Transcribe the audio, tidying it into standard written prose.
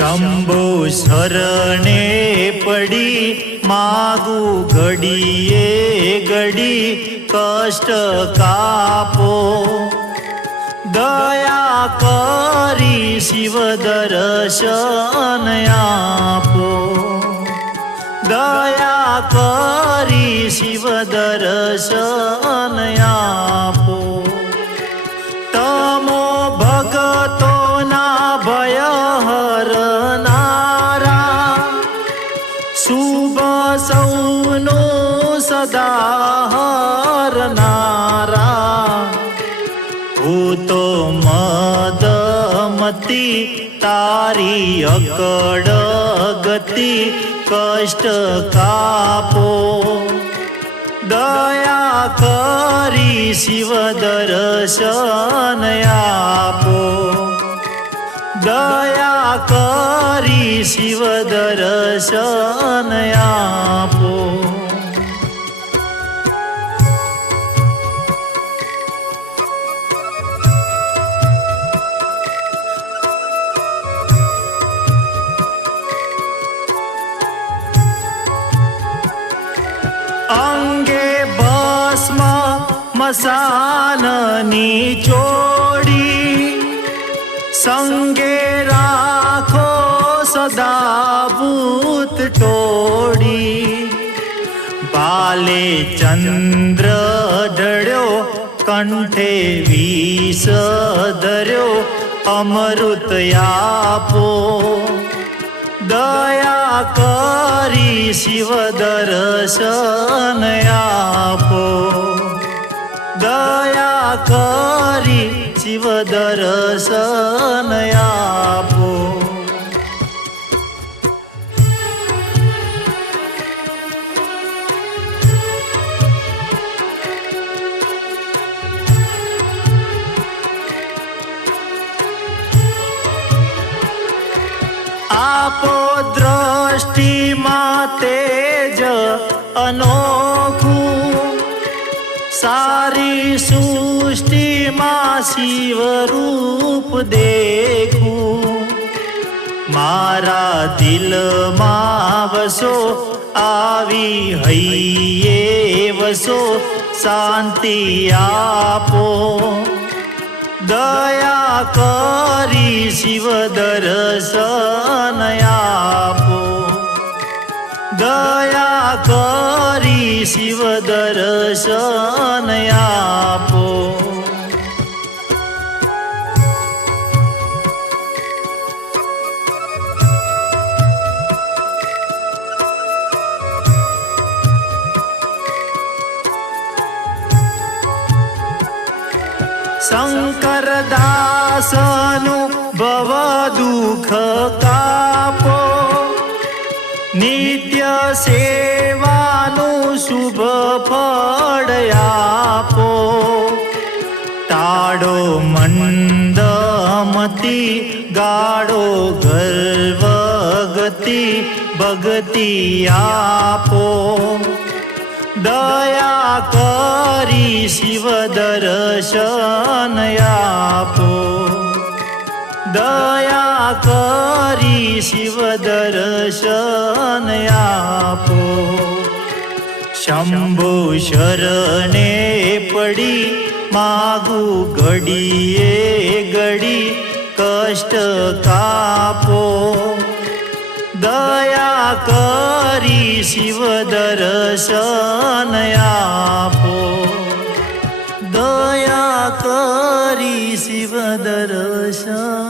शंभो शरणे पड़ी मागू घड़िए घड़ी कष्ट कापो दया करी शिव दर्शन आपो दया करी शिव दर्शन आपो तमो भगतो ना भय हरनारा शुभ सौनो सदा हरनारा तो मदमती तारी अकड़ गति कष्ट कापो दया करी शिव दर्शन आपो दया करी शिव दर्शन आपो अंगे भस्म मसाननी चोड़ी संगे राखो सदा भूत टोड़ी बाले चंद्र ढळ्यो कंठे विष धर्यो अमृत आपो दया करी शिव दर्शन आपो दया करी शिव दर्शन आपो आपो दृष्टि मां तेज अनोखू सारी सृष्टि मां शिव रूप देखू मारा दिल मां वसो आवी हइये वसो शांति आपो दया करी शिव दर्शन आपो दया करी शिव दर्शन आपो शंकर दासनु भव दुख कापो नित्य सेवानु शुभ फळ आपो टाळो मंदमती गाडो गर्व गति भगति आपो दया करी शिव दर्शन आपो दया करी शिव दर्शन आपो शंभो शरणे पड़ी मागू घड़िए घड़ी कष्ट कापो दया करी शिव दर्शन आपो दया करी शिव दर्शन